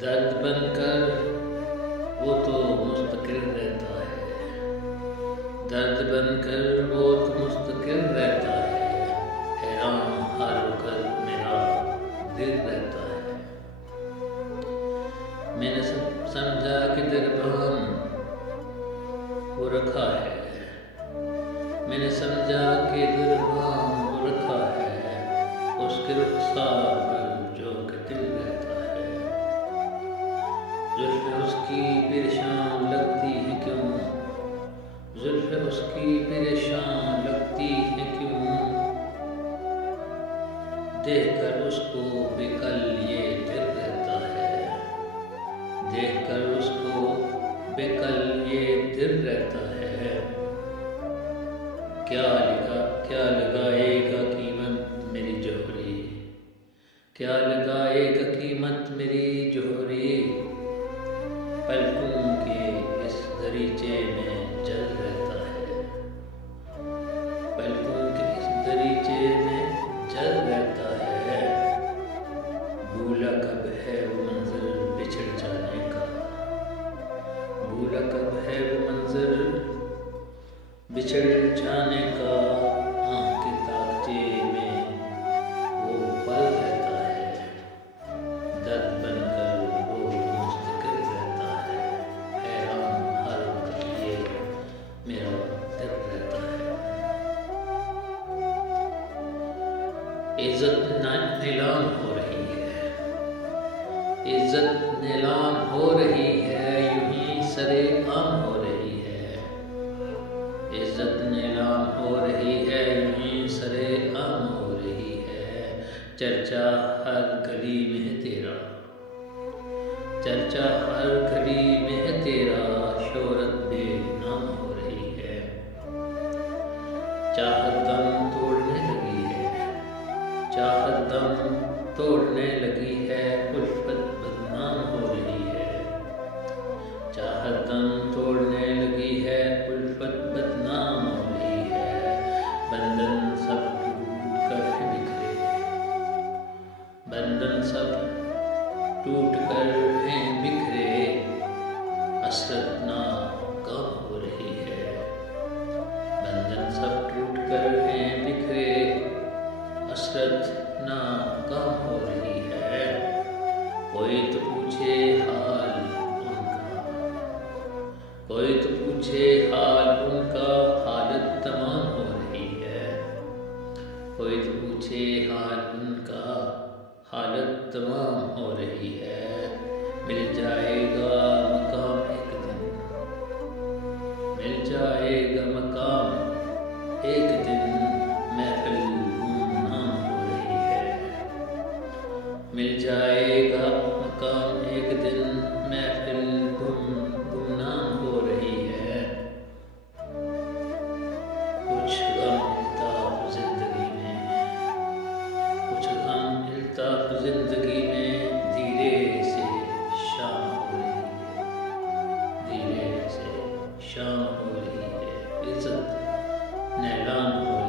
दर्द बनकर वो तो मुस्तकिल रहता है, दर्द बनकर वो तो मुस्तकिल रहता है, हैरान हर वक्त मेरा दिल रहता है। मैंने समझा कि दरबान वो रखा है, मैंने समझा कि दरबान वो रखा है, उसके रुखसार पर जो कि दिल रहता है। जुल्फ़े उसकी परेशान लगती है क्यों, जुल्फ़े उसकी परेशान लगती है क्यों, देखकर उसको बेकल ये दिल रहता है, देखकर उसको बेकल ये दिल रहता है। क्या लगाएगा कीमत मेरी जोहरी, क्या लगाएगा कीमत मेरी जोहरी, पलकों के इस दरीचे में जल रहता है, पलकों के इस दरीचे में जल रहता है। भूला कब है वो मंज़र बिछड़ जाने का, भूला कब है वो मंज़र बिछड़ जाने का, आँख के ताकचे में वो पल रहता है, दर्द बनकर वो मुस्तकिल रहता है, हैरान हर वक्त ये मेरा दिल रहता है। इज़्ज़त नीलाम हो रही है, इज़्ज़त नीलाम हो रही है, यूं ही सरेआम हो रही है, इज़्ज़त नीलाम हो रही है, यूं ही सरेआम हो रही है। चर्चा हर गली में है तेरा, चर्चा हर गली में है तेरा, शोहरत बेनाम हो रही है। चाहत दम तोड़ने लगी है, चाहत दम तोड़ने लगी है, उल्फत बदनाम हो रही है, चाहत दम तोड़ने लगी है, उल्फत बदनाम हो रही है। बंधन सब टूट कर है बिखरे, बंधन सब टूट कर है बिखरे, हसरत नाकाम हो रही है, बंधन सब टूट कर है बिखरे, हसरत नाकाम हो रही है। कोई तो पूछे हाल उनका, कोई तो पूछे हाल उनका, हालत तमाम हो रही है, कोई तो पूछे हाल उनका, हालत तमाम हो रही है। मिल जाएगा मकाम एक दिन, मिल जाएगा मकाम एक दिन, महफिल गुमनाम हो रही है, मिल जाएगा मकाम एक दिन, महफिल गुमनाम हो रही है। कुछ गम इल्ताफ जिंदगी में, कुछ गम इल्ताफ जिंदगी में, धीरे से शाम हो रही है, धीरे से शाम हो रही है, इज़्ज़त नीलाम हो रही है।